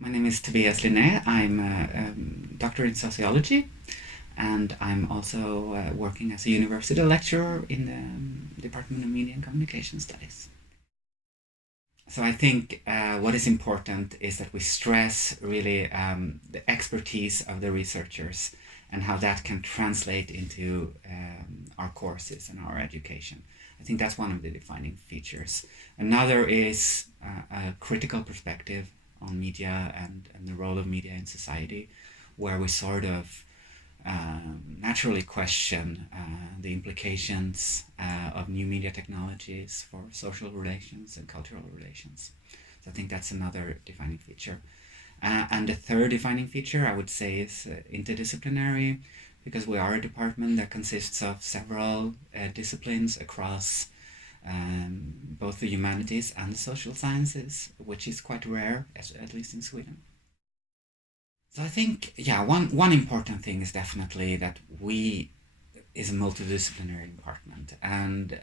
My name is Tobias Linné. I'm a doctor in sociology, and I'm also working as a university lecturer in the Department of Media and Communication Studies. So I think what is important is that we stress really the expertise of the researchers and how that can translate into our courses and our education. I think that's one of the defining features. Another is a critical perspective on media and the role of media in society, where we sort of naturally question the implications of new media technologies for social relations and cultural relations. So I think that's another defining feature. And the third defining feature, I would say, is interdisciplinary, because we are a department that consists of several disciplines across both the humanities and the social sciences, which is quite rare, at least in Sweden. So I think, yeah, one important thing is definitely that we is a multidisciplinary department, and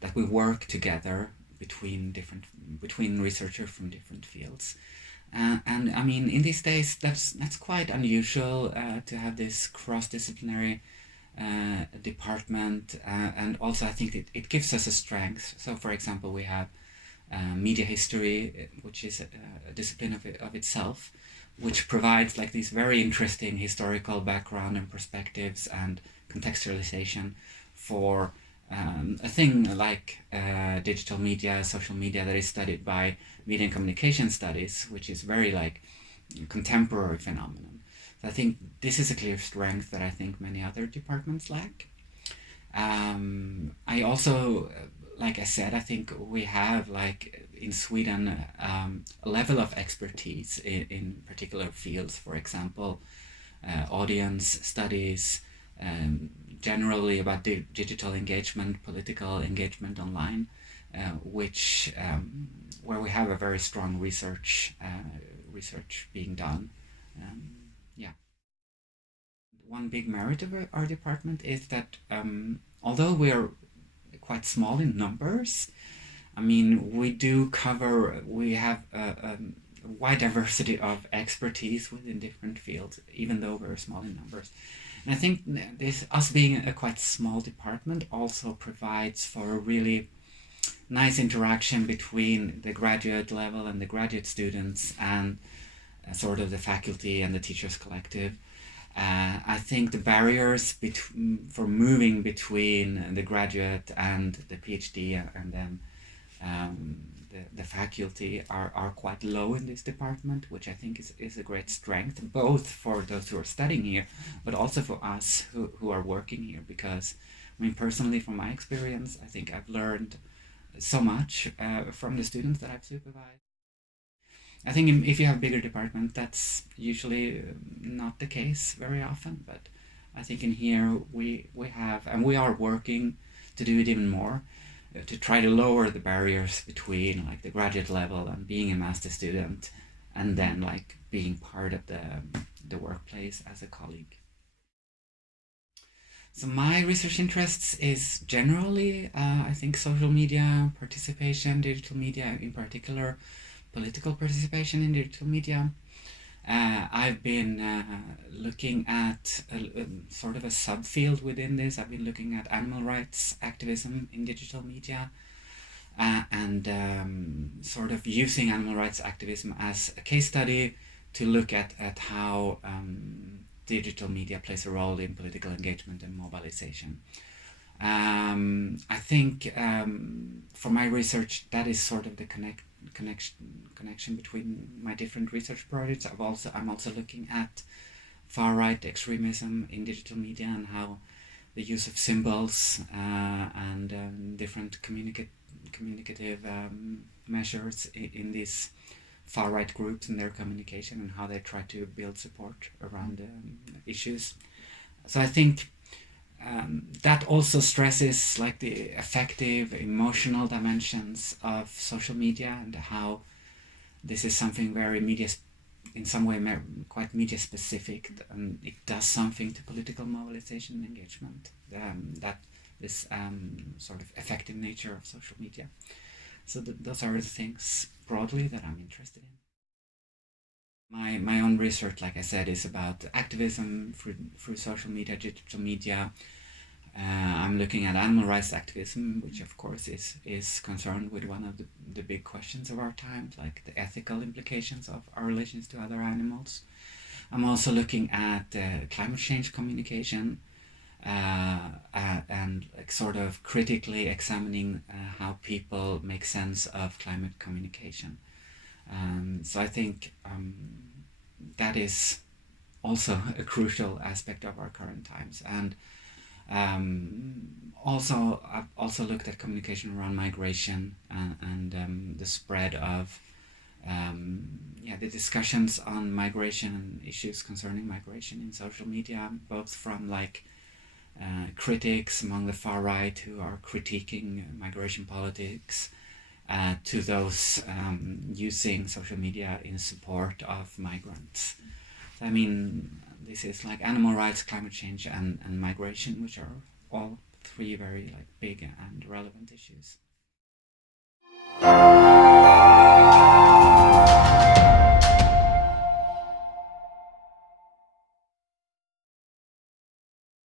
that we work together between researchers from different fields. And I mean, in these days, that's quite unusual to have this cross-disciplinary department, and also I think it gives us a strength. So, for example, we have media history, which is a discipline of itself, which provides like these very interesting historical background and perspectives and contextualization for a thing like digital media, social media, that is studied by media and communication studies, which is very like contemporary phenomenon. So I think this is a clear strength that I think many other departments lack. I also, like I said, I think we have, like in Sweden, a level of expertise in particular fields. For example, audience studies, generally about digital engagement, political engagement online, which where we have a very strong research being done. Yeah. One big merit of our department is that although we are quite small in numbers, I mean, we have a wide diversity of expertise within different fields, even though we're small in numbers. And I think us being a quite small department also provides for a really nice interaction between the graduate level and the graduate students, and sort of the faculty and the teachers collective. I think the barriers for moving between the graduate and the PhD and then the faculty are quite low in this department, which I think is a great strength, both for those who are studying here, but also for us who are working here. Because, I mean, personally, from my experience, I think I've learned so much from the students that I've supervised. I think if you have a bigger department, that's usually not the case very often. But I think in here we have, and we are working to do it even more, to try to lower the barriers between like the graduate level and being a master student, and then like being part of the workplace as a colleague. So my research interests is generally, I think, social media participation, digital media in particular, political participation in digital media. I've been looking at sort of a subfield within this. I've been looking at animal rights activism in digital media, and sort of using animal rights activism as a case study to look at how digital media plays a role in political engagement and mobilization. I think for my research, that is sort of the connection between my different research projects. I'm also looking at far right extremism in digital media, and how the use of symbols and different communicative measures in these far right groups and their communication, and how they try to build support around issues. So I think that also stresses like the effective emotional dimensions of social media, and how this is something very media, in some way quite media specific, and it does something to political mobilization and engagement. That this sort of effective nature of social media. So those are the things broadly that I'm interested in. My own research, like I said, is about activism through social media, digital media. I'm looking at animal rights activism, which of course is concerned with one of the big questions of our times, like the ethical implications of our relations to other animals. I'm also looking at climate change communication, and like sort of critically examining how people make sense of climate communication. So I think that is also a crucial aspect of our current times. And also, I've also looked at communication around migration and the spread of the discussions on migration and issues concerning migration in social media, both from like critics among the far right who are critiquing migration politics, to those using social media in support of migrants. So, I mean, this is like animal rights, climate change, and migration, which are all three very like big and relevant issues.